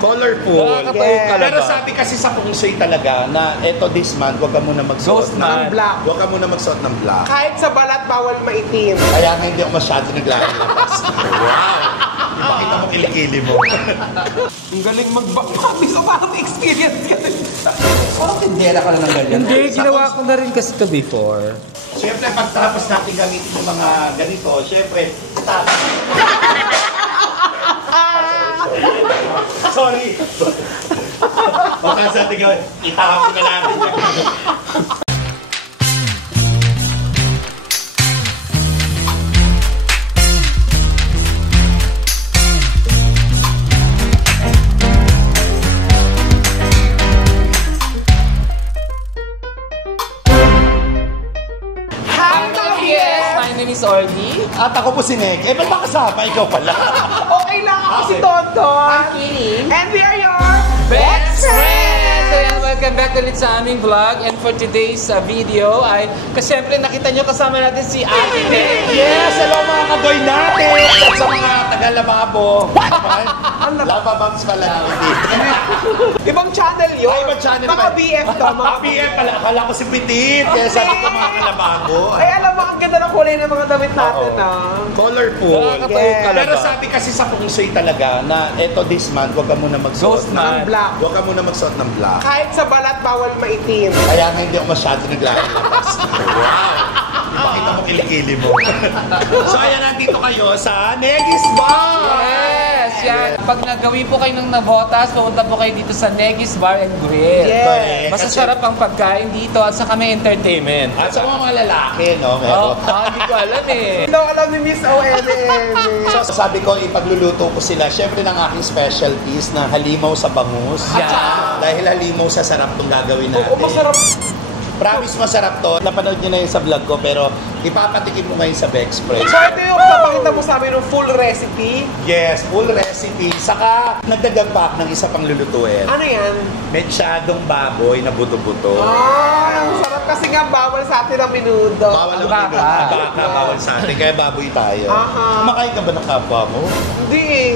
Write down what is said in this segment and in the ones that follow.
Colorful. Yes. Pero sabi kasi sa Pungsay talaga na eto this month, huwag ka muna magsuot ng black. Huwag ka muna magsuot ng black. Kahit sa balat, bawal maitim. Kaya nga hindi ako masyado naglalabas. Wow! Ipakita mo kilikili mo. Ang galing mag-backpack. So parang experience ka din. Parang tindera ka na ng ganyan. Hindi, ginawa ko na rin kasi ito before. Siyempre, pagtapos natin gamitin yung mga ganito, siyempre, sorry. Baka sa ating gawin, itapon na natin. Orgy. At ako po si Nek. Eh, ba't ba kasama? Ikaw pala. Okay lang, ako si Tonton. I'm Queenie. And we are your Best Friends! Ayan, welcome back ulit sa aming vlog. And for today's video ay, kasi syempre nakita nyo kasama natin si Ate Nek. Yes! Hello mga kagoy natin! At sa mga taga-lababo. Lababams pala namin dito. Ibang channel yun. Ay, ibang channel Mga ba? BF daw. Mga BF pala. Akala ko si Petit. Kaya sabi ko mga kalabago. Ay, alam mo, ang ganda ng kulay ng mga damit natin, Colorful. Nakakatayo talaga. Pero sabi kasi sa Pungsay talaga na eto this month, huwag ka muna magsuot ng black. Huwag ka muna magsuot ng black. Kahit sa balat, bawal maitim. Kaya nga hindi ako masyado naglalabas. Wow! Ipakita mo kilikili mo. So ayan, nandito kayo sa Negis Bar! Yes! Yan. Pag nagawin po kayo ng nabotas, pumunta po kayo dito sa Negis Bar and Grill. Yes. Masasarap ang pagkain dito at saka may entertainment. At sa mga lalaki, no? Meron. Hindi ko alam eh. Hindi ko alam ni Miss OMM. So sabi ko, ipagluluto ko sila. Siyempre ng aking specialties na halimaw sa bangus. Yeah. Dahil halimaw sa sarap itong gagawin natin. Oo, masarap. Promise masarap to. Napanood nyo na yun sa vlog ko, pero ipapatikim mo ngayon sa Bexpress. So ito yung papakita mo sa amin ng full recipe. Yes, full recipe. Saka nagdagang pa ng isa pang lulutuin. Ano yan? Mechadong baboy na buto-buto. Ang sarap kasi nga bawal sa atin ang minudo. Bawal ang minuto. Baka bawal sa atin, kaya baboy tayo. Aha. Kumakain ka ba ng kapwa mo? Hindi eh.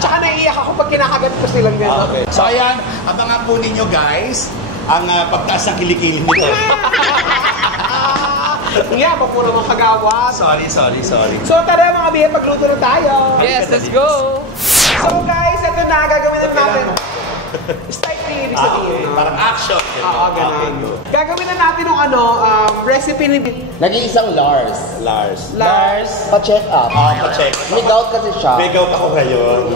Tsaka naiiyak ako pag kinakagat ko silang gano'n. Okay. So ayan, abangan po ninyo guys, ang pagtaas ng kilikili nito. Nga, mapuro mga kagawad. Sorry. So tara mga biya, pagluto na tayo. Yes, let's go! So guys, ito na, gagawin na natin. Style na ibig sabihin. Okay, parang action. Oo, ganun. Gagawin na natin yung recipe ni Nag-iisang Lars. Lars. Pa-check up. Pa-check. May gout kasi siya. Big out ako ngayon.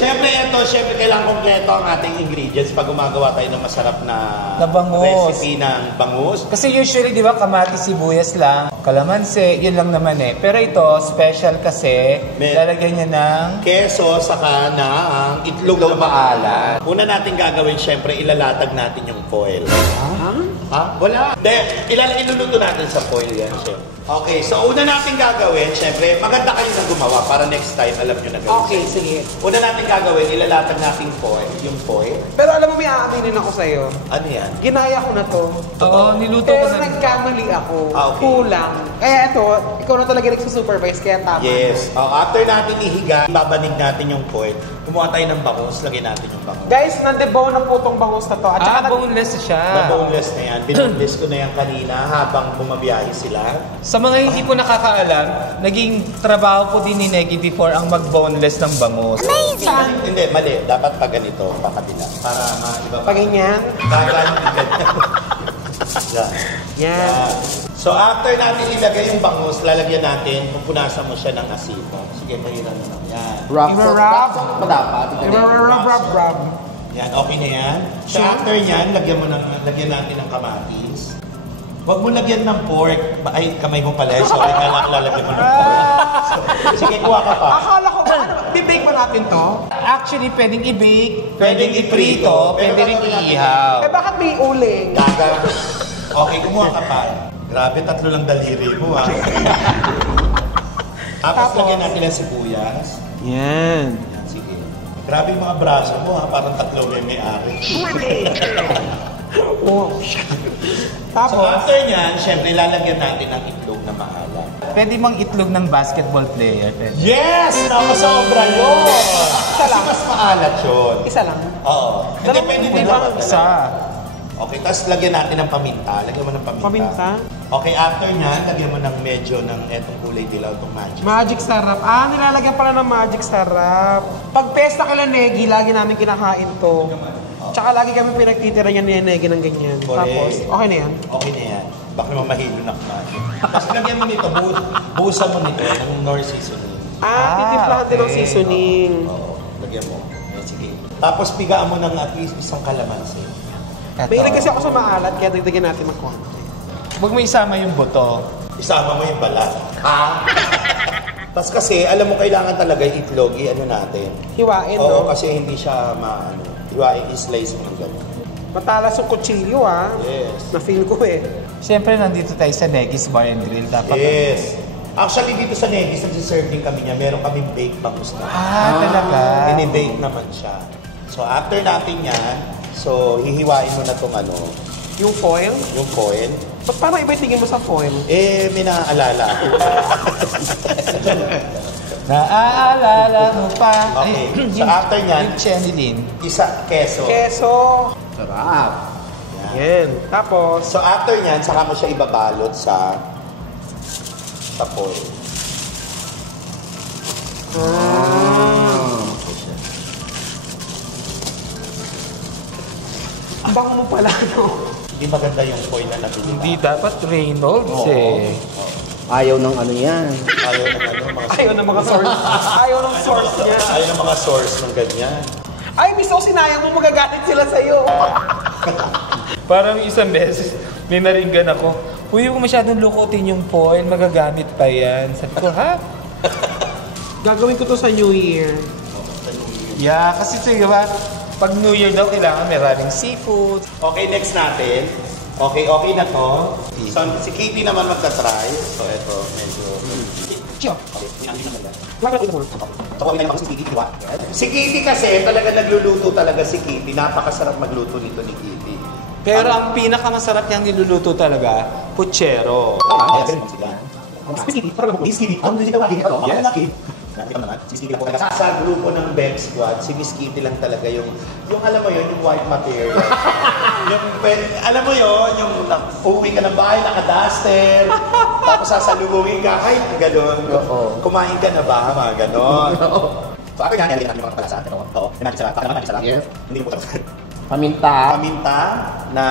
Siyempre kailangan kompleto ang ating ingredients pag gumagawa tayo ng masarap na bangus. recipe ng bangus. Kasi usually, di ba, kamatis, sibuyas lang, kalamansi, yun lang naman eh. Pero ito, special kasi, lalagyan niya ng keso, saka ng itlog na maalat. Una natin gagawin, siyempre, ilalatag natin yung foil. Ha? Wala. Iluluto natin sa foil yan, siyempre. Okay, so una natin gagawin, siyempre, maganda kayo na gumawa para next time alam nyo na gawin. Okay, sige. Una natin gagawin, ilalatag natin yung foil. Pero alam mo, may aaminin ako sa'yo. Ano yan? Ginaya ko na to. Oo, niluto ko Pero na. nagkamali ako. Okay. Kulang. Kaya ito, ikaw na talaga nagsusupervise, kaya tama. Yes. After natin ihiga, babanig natin yung foil. Kumuha tayo ng bangus, lagyan natin yung bangus. Guys, nandebone na po itong bangus na to. At saka boneless siya. Na-boneless na yan. Binoneless ko na yan kanina habang bumabiyahe sila. Sa mga hindi po nakakaalam, naging trabaho po din ni Negi before ang mag-boneless ng bangus. Hindi, mali. Dapat pa ganito, pa kabila. Para maiba pa. pag ganyan. Ganyan. Yan. So after natin ilagay yung bangus, lalagyan natin, pupunasan mo siya ng asin. Sige, mahiran mo lang. Yan. Rock Iba-rap. pa dapat. Rub. Yan, okay na yan. So after yan, lagyan natin ng kamatis. Huwag mo lagyan ng pork. Ay, kamay mo pala. Sorry, lalagyan mo ng pork. Sige, kuha ka pa. Akala ko ba, bibake ba natin to? Actually, pwedeng i-bake, pwedeng i-prito, pwede rin i-ihaw. Eh bakit may uling? Gaga. Okay, kumuha ka pa. Grabe, 3 lang daliri mo, ha? Tapos lagyan natin ng sibuyas. Yan. Yan, sige. Grabe yung mga braso mo, ha? Parang 3 may-ari. Oh. So after nyan, syempre lalagyan natin ng itlog itlog na maalat. Pwede mang itlog ng basketball player. Pwede. Yes! Napasobra yun! Kasi mas maalat yun. Isa lang. Oo. Hindi, pwede din naman. Isa. Okay, tapos lagyan natin ng paminta. Lagyan mo ng paminta. Paminta? Okay, after nyan, lagyan mo ng medyo ng etong kulay dilaw, itong magic. Magic sarap. Ah, nilalagyan pala ng magic sarap. Pag pesta ka lang, Negi, lagi namin kinakain to. Tsaka lagi kami pinagtitira niya ni Negi ng ganyan. Correct. Tapos, okay na yan. Okay na yan. Baka naman mahilo na kumain. Tapos lagyan mo nito, buhusan mo nito ng Nor seasoning. Titimplahan din ng seasoning. Oo, lagyan mo. Ayan, sige. Tapos pigaan mo ng at least isang kalamansi. Mahilig kasi ako sa maalat, kaya dagdagan natin ng konti. Huwag mo isama yung buto. Isama mo yung balat. Ha? Tapos kasi, alam mo, kailangan talaga itlog, ano natin. Hiwain, Oo, no? kasi hindi siya hiwain, i-slice mo ng gano'n. Matalas yung kutsilyo, ah. Yes. Na-feel ko eh. Siyempre, nandito tayo sa Negi's Bar and Grill. Dapat Yes. Actually, dito sa Negis, nag-serve din kami niya. Meron kaming bake bangus na. talaga. Ini-bake naman siya. So, after natin yan, so, hihiwain mo na itong Yung foil. yung foil. Ba't parang iba yung tingin mo sa foil? May naaalala ako. Naaalala mo pa. Okay. So, after nyan, Yung Chenilin. isa, keso. Keso. Sarap. Yan. Tapos, So, after nyan, saka mo siya ibabalot sa foil. ang bango mo pala, no? Hindi maganda yung foil na nabili. Hindi dapat Reynolds eh. Ayaw ng ano yan. Ayaw ng mga Ayaw ng mga source. Ayaw ng source niya. Ayaw ng mga source ng ganyan. Ay, miss, sinayang mo, magagalit sila sa'yo. Parang isang beses, may naringgan ako. Uy, huwag masyadong lukutin yung foil, magagamit pa yan. Sabi ko, ha? Gagawin ko to sa New Year. Yeah, kasi sige ba, pag New Year daw, kailangan may maraming seafood. Okay, next natin. Okay na to. So, si Katie naman magta-try. So, ito, medyo... Si Katie kasi, talaga nagluluto talaga si Katie. Napakasarap magluto nito ni Katie. Pero ang pinakamasarap niyang niluluto talaga, puchero. Sa grupo ng Beb Squad, si Miss Kitty lang talaga yung alam mo yun, yung white material. Alam mo yun, yung uuwi ka ng bahay, naka-duster, tapos sasalubungin ka, ay, gano'n. Kumain ka na ba? Mga gano'n. So, ako yan, yung mga palasa. Oo, yes. Hindi mo Paminta. paminta na,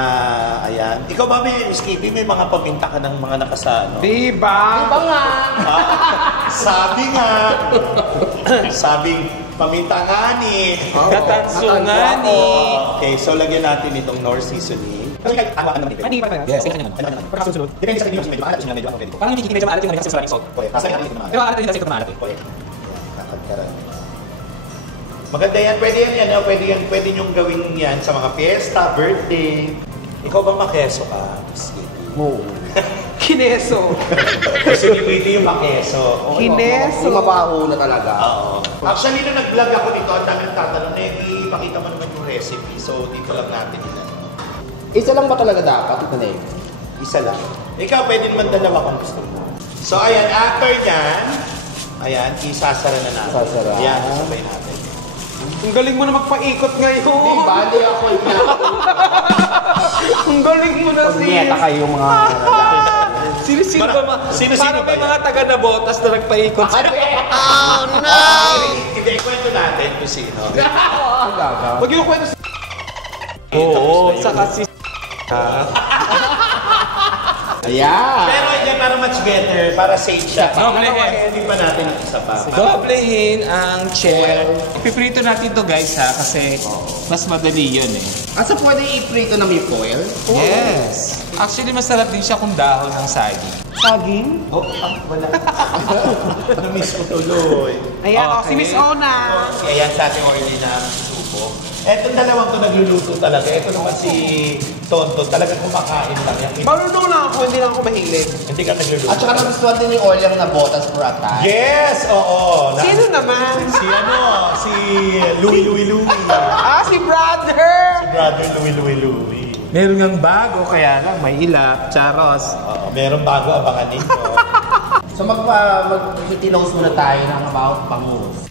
ayan. Ikaw ba, Miss Kitty, may mga paminta ka ng mga nakasano? Diba? nga? Sabi nga. Sabing paminta nga ni. Katanso nga ni. Okay, so lagyan natin itong Nor seasoning. Hindi ba Yes, Pagkakasunod. Depende sa kanino medyo maalat, medyo ako medyo. Parang hindi medyo maalat yung kasi sa salt. Correct. Kasi natin ito naman. Pero maalat din kasi ito maalat eh. Correct. Nakagkaran. Maganda yan, pwede yan, pwede niyong gawin yan sa mga fiesta, birthday. Ikaw ba makeso ka? Miss Kitty? Oo. Kineso. Kasi hindi yung makeso. Kineso. Yung mabaho na talaga. Oo. Actually, nung nag-vlog ako nito, ang daming tatanong, ipakita mo naman yung recipe. So, dito lang natin ilan. Isa lang ba talaga dapat? Ito na eh. Isa lang. Ikaw, pwede naman dalawa kung gusto mo. So, ayan, after nyan, ayan, isasara na natin. Isasara. Ayan, isabay natin. Ang galing mo na magpaikot ngayon. Diba? Hindi ako Ang galing mo na, sis. Punyeta kayo mga... Sino ba? Sino-sino Parang ba may yan? mga taga na botas na nagpaikot sa... Hindi, ikwento natin kung sino. Huwag yung kwento. Oo, saka si... Ayan. Pero yan para much better, para safe siya. Doblehin. Hindi pa natin ang isa pa. Doblehin ang chair. Ipiprito natin to guys ha, kasi mas madali yun eh. Asa pwede i-prito na may foil? Yes. Actually, masarap din siya kung dahon ng saging. Saging? Oh, wala. Na-miss ko tuloy. Ayan, si Okay. Miss Ona. Ayan sa ating order na subo. Etong dalawang to nagluluto talaga. Ito naman si Tonton, talagang kumakain lang yan. Marunong lang ako, hindi lang ako mahilig. Hindi ka nagluluto. At saka nagustuhan din ni Olyang na botas for a time. Yes! Oo! Sino naman? Si Louie. Si brother! Si brother Louie. Meron ngang bago, kaya lang may ilap, charos. Meron bago, abangan ninyo. So mag-tinose muna tayo ng about bangus.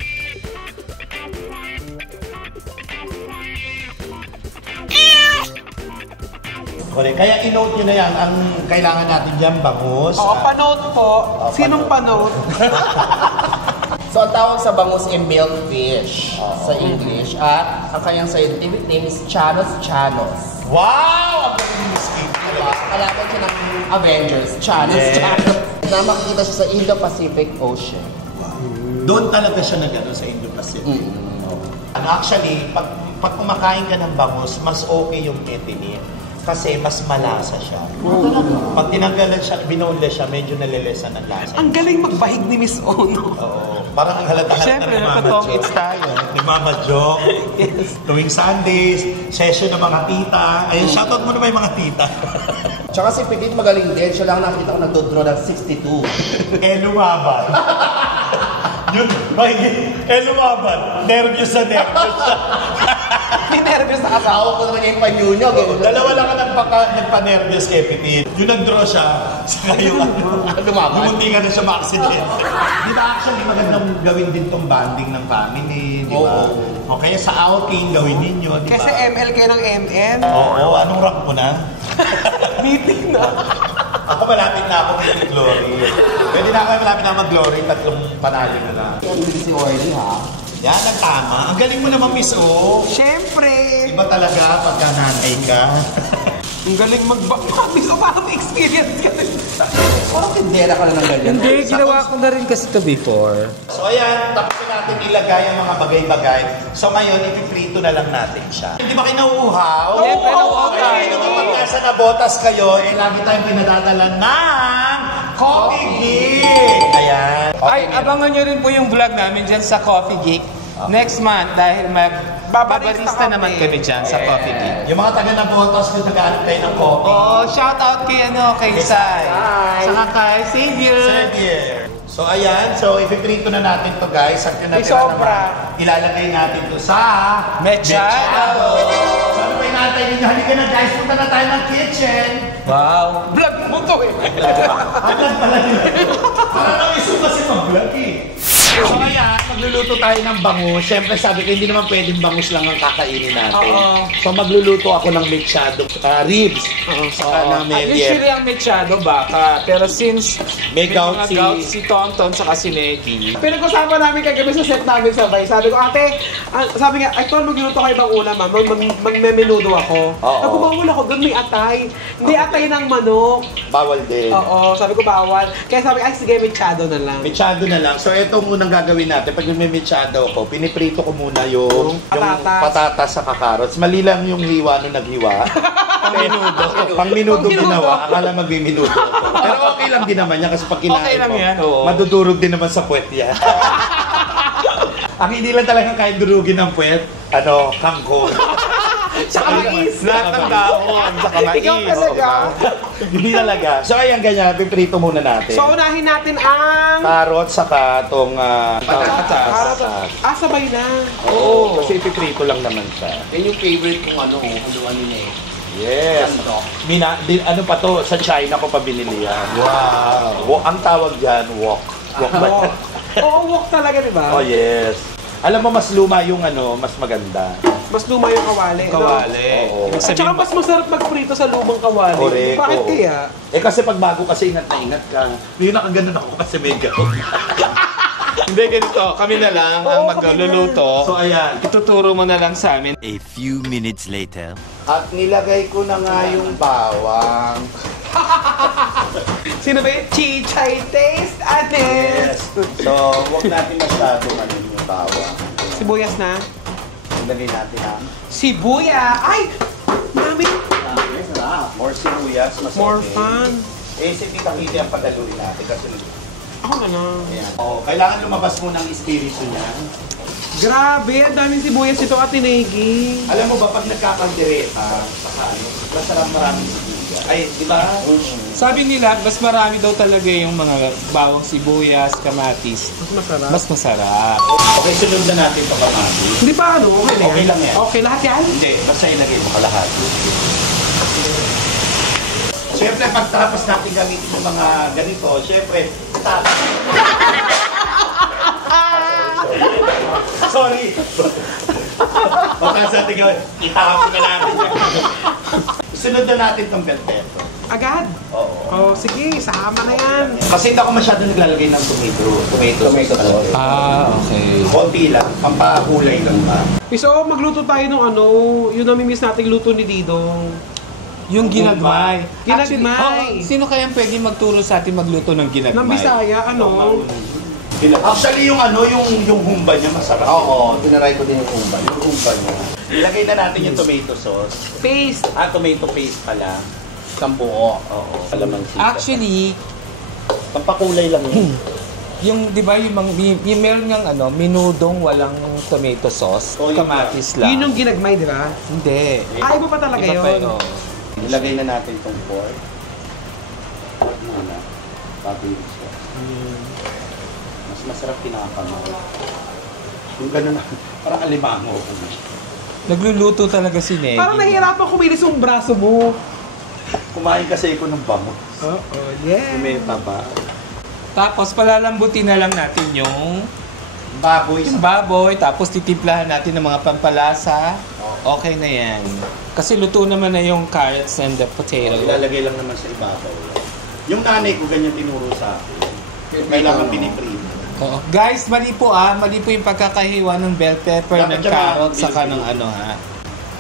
Correct. Kaya i-note nyo na yan, ang kailangan natin dyan, bangus. Oo, panote po. Sinong panote? So ang tawag sa bangus ay milkfish sa English at ang kanyang scientific name is Chanos chanos. Wow! Ang galing Diba? Kalaban siya ng Avengers, Chanos chanos. Na makikita siya sa Indo-Pacific Ocean. Doon talaga siya nag-ano sa Indo-Pacific. Actually, pag kumakain ka ng bangus, mas okay yung etinin. Kasi mas malasa siya. Pag tinanggalan siya, binoneless siya, medyo nalilesa ng lasa. Ang galing magbahig ni Miss Ono. Oo. Parang ang halata-halata Siyempre, ni Mama nagpa-talk Jo. it's tayo. Ni Mama Jo. Tuwing Sundays, session ng mga tita. Ayun, shoutout mo naman yung mga tita. Tsaka si Petit magaling din. Siya lang nakita ko nagdodraw ng 62. Lumaban. Yun, lumaban. Nervyos sa nervyos. Ninervyos sa asawa. Tawag ko naman yung panyunyo. Dalawa lang ang nagpa-nervyos kay Petit. Yung nag-draw siya, saka yung Lumaban. Bumunti ka na siya ma-accident. Di ba actually magandang gawin din tong banding ng family, di ba? O kaya sa outing gawin ninyo, di ba? Kasi ML kayo ng ML. Oo, anong rank mo na? Meeting na. Ako malapit na ako with Glory. Pwede na ako malapit na mag-Glory, 3 panalo na lang. Ang bilis si Oily ha. Yan ang tama. Ang galing mo naman, Miss O. Siyempre. Iba talaga pagka nanay ka. Ang galing Miss O, parang may experience ka rin. Parang tindera ka na ng ganyan. Hindi, ginawa ko na rin kasi ito before. So ayan, tapos na natin ilagay ang mga bagay-bagay. So ngayon, ipiprito na lang natin siya. Hindi ba kinauuhaw? Siyempre, nauuhaw tayo. Kaya naman pag nasa nabotas kayo, lagi tayong pinadadala ng Coffee Geek. Ayan. Ay, abangan nyo rin po yung vlog namin dyan sa Coffee Geek. Next month, dahil babarista naman kami dyan sa Coffee Geek. Yung mga taga-nabotas kung nag-aaral tayo ng coffee. Oh, shout out kay kay Sai. Saka kay Xavier. Xavier. So ayan, so ipiprito na natin to guys. At yun natin sobra. Ilalagay natin to sa Mechado. So ano ba inaantay ninyo? Halika na guys, punta na tayo ng kitchen. Wow. Vlog mo to eh. Vlog pala nila. Para nang iso kasi mag-vlog eh. So ayan, magluluto tayo ng bangus. Siyempre sabi ko, hindi naman pwedeng bangus lang ang kakainin natin. So magluluto ako ng mechado ribs. Saka ng Usually ang mechado baka, pero since May gout mga si- gout si Tonton saka si Negi. Pinag-usapan namin kagabi sa set namin sabay. Sabi ko, ate, sabi nga, ay Ton, magluluto kayo ng ulam, magmemenudo ako. Oo. Ako, bawal ako, doon may atay. Hindi atay ng manok. bawal din. Oo, sabi ko bawal. Kaya sabi, ay sige, mechado na lang. Mechado na lang. So ito munang gagawin natin. Pag may mechado ko, piniprito ko muna yung patatas sa kakarots. Mali lang yung hiwa nung naghiwa. Pang minudo ginawa. Akala magmiminudo. Pero okay lang din naman yan kasi pag kinain Okay lang mo, yan, oo. madudurog din naman sa puwet yan. Ang hindi lang talaga kahit durugin ng puwet, kangkong. Tsaka mais. Lahat ng dahon, saka mais. Ikaw talaga. Hindi talaga. So ayan, ganyan. Piprito muna natin. So, unahin natin ang... Carrot saka itong Patatas. Sabay na. Oo, kasi ipiprito lang naman siya. Yan yung favorite kong haluan nila eh. Yes. Ano pa to? Sa China ko pa binili yan. Wow. Ang tawag dyan, wok. Wok ba? Oo, wok talaga, di ba? Oh, yes. Alam mo, mas luma yung mas maganda. Mas luma yung kawali. Kawali. Oo. No? At saka mas masarap magprito sa lumang kawali. Correct. Bakit oo. kaya? Kasi pag bago kasi ingat na ingat ka. Yung nakaganon ako kasi may gout. Hindi, ganito. Kami na lang ang magluluto. So, ayan. Ituturo mo na lang sa amin. A few minutes later. At nilagay ko na nga yung bawang. Sino ba yung Chichay Taste? Anes! So, huwag natin masyadong yung bawang. Sibuyas na. Lagay natin ang Sibuya! Ay! Marami! more sibuyas. Mas More okay. fun. Si Tita Kitty ang padaluin natin kasi Ako na lang. ayan. Kailangan lumabas muna ang espiritu niya. Grabe, ang daming sibuyas ito at tinegi. Alam mo ba, pag nagkakaldereta, saka masarap maraming sibuyas. Ay, di ba? Sabi nila, mas marami daw talaga yung mga bawang sibuyas, kamatis. Mas masarap. Mas masarap. Okay, sunod na natin ito, Kamati. Hindi pa ano, okay na yan? Okay lang yan. Okay, lahat yan? Hindi, basta ilagay mo kalahati. Siyempre, pagtapos natin gamitin yung mga ganito, siyempre, sorry. Baka sa ating gawin, itapon na natin yan. Sunod na natin itong bell pepper. Agad? Oo. Oh, sige, sama na yan. Kasi hindi ako masyado naglalagay ng tomato sauce. Ah, okay. Konti lang, pampakulay lang ba? So, magluto tayo ng ano, yung namimiss nating luto ni Didong. Yung ginagmay. Ginagmay. Actually, sino kayang pwede magturo sa atin magluto ng ginagmay? Ng Bisaya, ano? Actually, yung humba niya masarap. Oo, tinaray ko din yung humba. Yung humba niya. Ilagay na natin yung tomato sauce. Paste. Tomato paste pala. Isang buo. Oo. Kalamansi. Actually, pampakulay lang yun. yung, di ba, yung meron ngang ano, minudong walang tomato sauce, Oh, yun kamatis lang. Yun yung ginagmay, di ba? Hindi. Iba pa talaga Iba pa yun. oo. Ilagay na natin itong pork. Pork muna. Bago yung sauce. Mas masarap kinakamaw. Yung gano'n na, parang alimango. Nagluluto talaga si Negi. Parang nahihirapan kumilis yung braso mo. Kumain kasi ako ng bangus. Oo, yeah. Kumeta ba? Tapos palalambutin na lang natin yung Baboy baboy, tapos titimplahan natin ng mga pampalasa. Okay na yan. Kasi luto naman na yung carrots and the potato. Ilalagay lang naman sa ibabaw. Yung nanay ko ganyan tinuro sa akin. Kailangan piniprito. Oo. Guys, mali po yung pagkakahiwa ng bell pepper, Dapat ng siya carrot, mga saka ng ano ha.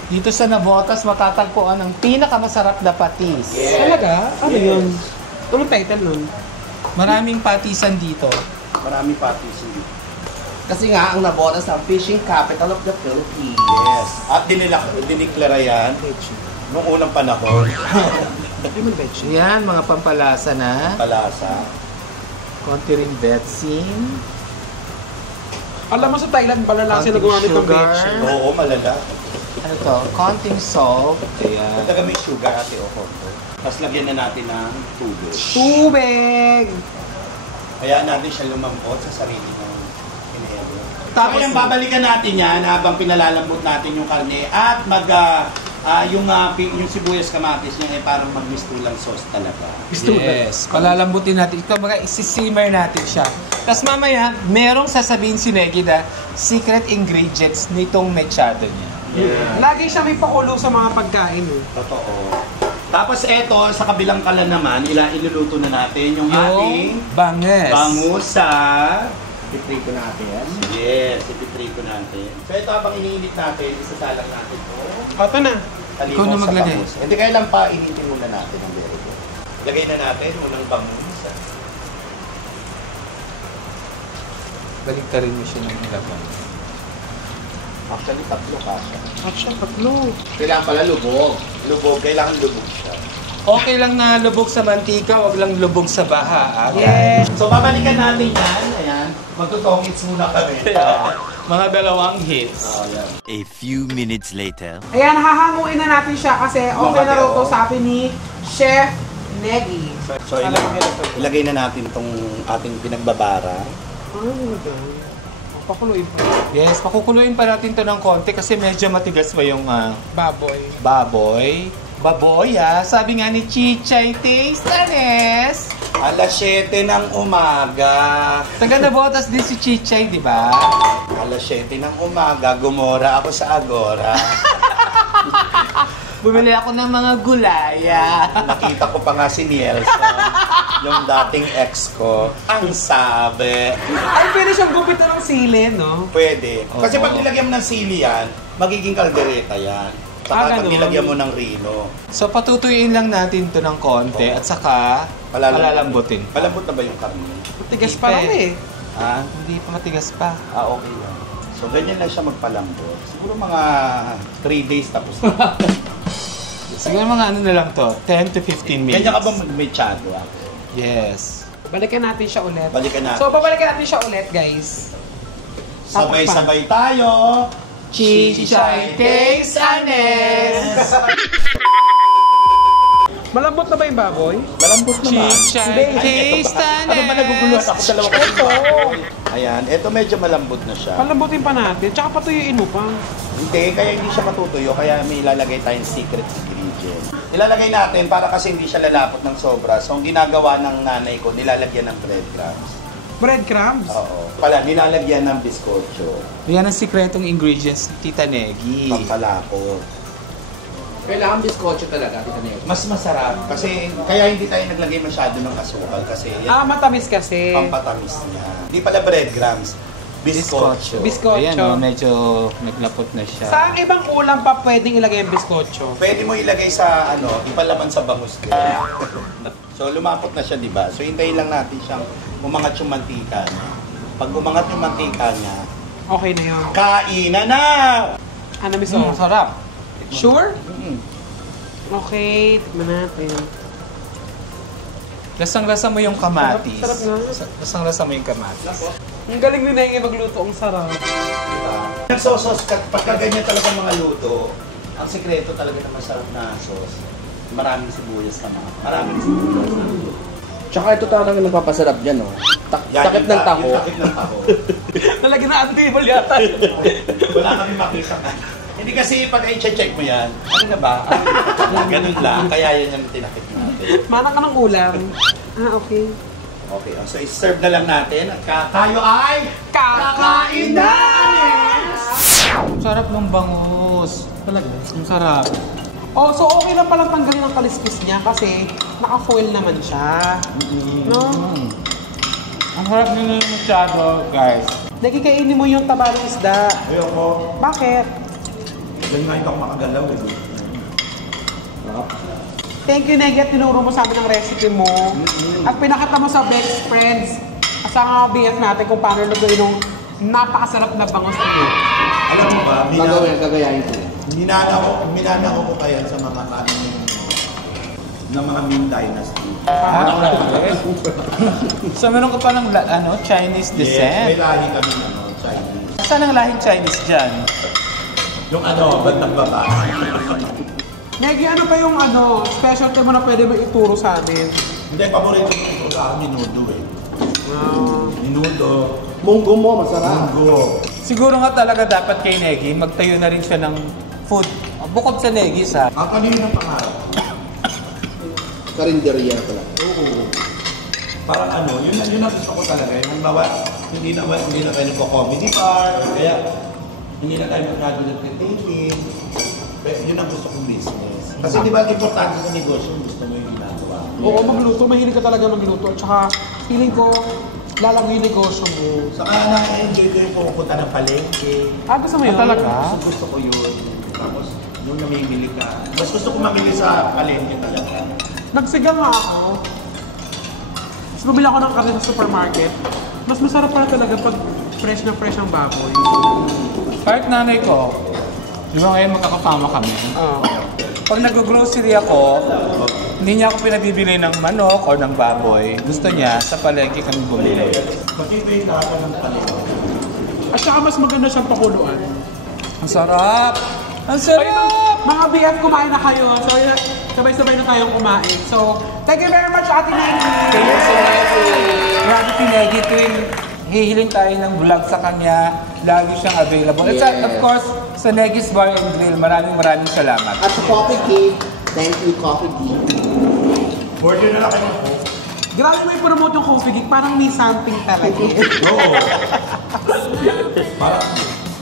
Dito sa Navotas, matatagpuan ang pinakamasarap na patis. Talaga? Ano yun? Anong title nun? Maraming patisan dito. Marami patis hindi. Kasi nga, ang Navotas ng fishing capital of the Philippines. Yes. At diniklara yan noong unang panahon. Lemon veggie. Yan, mga pampalasa na. Palasa. Konti rin betsin. Alam mo sa Thailand, palala sila gumamit ng Sugar. veggie. Oo, malala. Ano to? Konting salt. Ayan. Ito may sugar ate o konto. Tapos lagyan na natin ng tubig. Tubig! Kaya natin siya lumampot sa sarili ng inhero. Tapos- Tapos babalikan natin yan habang pinalalambot natin yung karne at yung sibuyas kamatis niya ay parang mag-mistulang sauce talaga. Yes. Palalambutin natin. Ito mga isi-simmer natin siya. Tapos mamaya, merong sasabihin si Negi na secret ingredients nitong mechado niya. Lagi siya may pakulo sa mga pagkain eh. Totoo. Tapos eto, sa kabilang kalan naman, iluluto na natin yung ating banges. bangusa. Ipiprito natin. Yes, ipiprito natin. So ito habang iniinit natin, isasalang natin ito. Ito na. Ikaw na maglagay. Hindi kailan pa initin muna natin ang very good. Lagay na natin unang bangusa. Baliktarin mo siya ng laban. Actually, tatlo kasi. Action, tatlo. Kailangan pala lubog. Lubog, kailangan lubog siya. Okay lang na lubog sa mantika, wag lang lubog sa baha. Yes. So babalikan natin yan. Ayan. Magtutongits muna kami. Mga dalawang hits. Ayan. A few minutes later. Ayan, hahanguin na natin siya kasi okay na raw to sa akin ni Chef Negi. So ilagay na natin itong ating pinagbabara. Ano yun? Pakuluin pa. Yes, pakukuluin pa natin to ng konti kasi medyo matigas pa yung Baboy. baboy. Baboy sabi nga ni Chichay Tasteanes. Alas 7 ng umaga. Taga Navotas din si Chichay, di ba? Alas 7 ng umaga, gumora ako sa Agora. Bumili ako ng mga gulaya. Nakita ko pa nga si Nielsen, yung dating ex ko. Ang sabi. Ay, pwede siyang gupit na ng sili, no? Pwede. Kasi Oo. pag nilagyan mo ng sili yan, magiging kaldereta yan. Saka pag ganun. nilagyan mo ng rino, So patutuyuin lang natin to ng konti at saka palalambutin. Malambot na ba yung karne? Tigas pa lang eh. Ha? Hindi pa matigas pa. Okay lang. So ganyan lang siya magpalambot. Siguro mga 3 days tapos na. Siguro mga ano na lang to, 10 to 15 minutes. Ganyan ka ba mag-mechado? Yes. Balikan natin siya ulit. Balikan natin. So, babalikan natin siya ulit, guys. Sabay-sabay tayo. Chichay Tasteanes! Malambot na ba yung baboy? Malambot naman. Chichay taste Ano ba naguguluhan ako? Dalawa kasi. Ayan, eto medyo malambot na siya. Palambutin pa natin, tsaka patuyuin mo pa. Hindi, kaya hindi siya matutuyo, kaya may ilalagay tayong secret ingredient. Ilalagay natin para kasi hindi siya lalapot ng sobra. So, ang ginagawa ng nanay ko, nilalagyan ng breadcrumbs. Breadcrumbs? Oo. Pala, nilalagyan ng biskotso. Yan ang sikretong ingredients ni Tita Negi. Pangkalapot. Kailangan biskotso talaga, Tita Negi. Mas masarap. Kasi, kaya hindi tayo naglagay masyado ng asukal. Kasi yan, Matamis kasi. pampatamis niya. Hindi pala breadcrumbs. Biskotso. Biskotso. Ayan, medyo naglapot na siya. Saan ibang ulam pa pwedeng ilagay ang biskotso? Pwede mo ilagay sa, ipalaman sa bangus din. So, lumapot na siya, di ba? So, hintayin lang natin siyang umangat yung mantika niya. Pag umangat yung mantika niya, Okay na yun. kainan na! Ano, miso? Sarap. Sure? Mm. Okay, tikman natin. Lasang-lasa mo yung kamatis. Sarap na. Lasang-lasa mo yung kamatis. Ang galing ni Nenge magluto, ang sarap. Nagsosos, pagka ganyan talaga mga luto, ang sekreto talaga ng masarap na sauce, maraming sibuyas naman. Maraming sibuyas na luto. Tsaka ito talagang nagpapasarap dyan, oh. Yan, Takip ng taho. Yung takip ng taho. Talagyan na antibol yata. Wala kami makita. Hindi kasi pag i-check mo yan, ano na ba? Ganun lang, kaya yan yung tinakip natin. Mana ka ng ulam. Okay. Okay, so i-serve na lang natin at tayo ay Kakain na! Ang sarap ng bangus. Talaga? Ang sarap. Oh, so okay lang palang tanggalin ang kaliskis niya kasi naka-foil naman siya. No? Ang sarap nyo masyado, guys. Nagkikainin mo yung tabalong isda. Ayoko. Bakit? Ganyan nga hindi ako makagalaw eh. Thank you, Negi, at tinuro mo sa amin ang recipe mo. At pinakita mo sa best friends. Kasama BF natin kung paano lutuin yung napakasarap na bangus niyo. Alam mo ba, Gagayahin ko. minana ko kaya sa mga kanin ng mga Ming Dynasty. So meron ka pa ng Chinese Yes, may descent. lahi kami Chinese. Saan ang lahing Chinese dyan? Yung bandang baba. Negi, ano pa yung specialty mo na pwede mo ituro sa amin? Hindi, paborito ko ito sa akin, minudo eh. Minudo. Munggo mo, masarap. Munggo. Siguro nga talaga dapat kay Negi, magtayo na rin siya ng food. Bukod sa Negi sa... Ang kanina ng pangarap. Karinderya pala. Oo. Parang yun ang gusto ko talaga. Yung bawa, hindi na tayo nagko-comedy bar, kaya hindi na tayo mag-taping. Yun ang gusto kong business. Kasi di ba importante sa negosyo, gusto mo yung ginagawa. Oo, magluto. Mahilig ka talaga magluto. At saka, feeling ko, lalang yung negosyo mo. Saka na-enjoy ko yung pupunta ng palengke. Gusto mo yun? Talaga? Gusto ko yun. Tapos, nung namimili ka. Mas gusto ko mamili sa palengke talaga. Nagsiga nga ako. Mas bumili ako ng karne sa supermarket. Mas masarap pala talaga pag fresh na fresh ang baboy. Kahit nanay ko, di ba ngayon magkakapama kami? Oo. Pag nag-grocery ako, hindi niya ako pinabibili ng manok o ng baboy. Gusto niya, sa palengke kami bumili. Makita yung lahat ng palengke. At saka mas maganda siyang pakuluan. Ang sarap! Ang sarap! Mga BF, kumain na kayo. So, sabay-sabay na tayong kumain. So, thank you very much, Ate Negi. Grabe si Negi tuwing hihiling tayo ng vlog sa kanya, lagi siyang available. At sa- of course, sa Negi's Bar and Grill, maraming salamat. At sa Coffee Cake, thank you, Coffee Cake. Order na lang kayo. Grabe mo i-promote yung Coffee Geek. Parang may something talaga. Oo. Parang,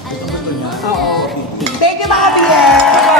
gusto niya. Oo. Thank you, mga BF.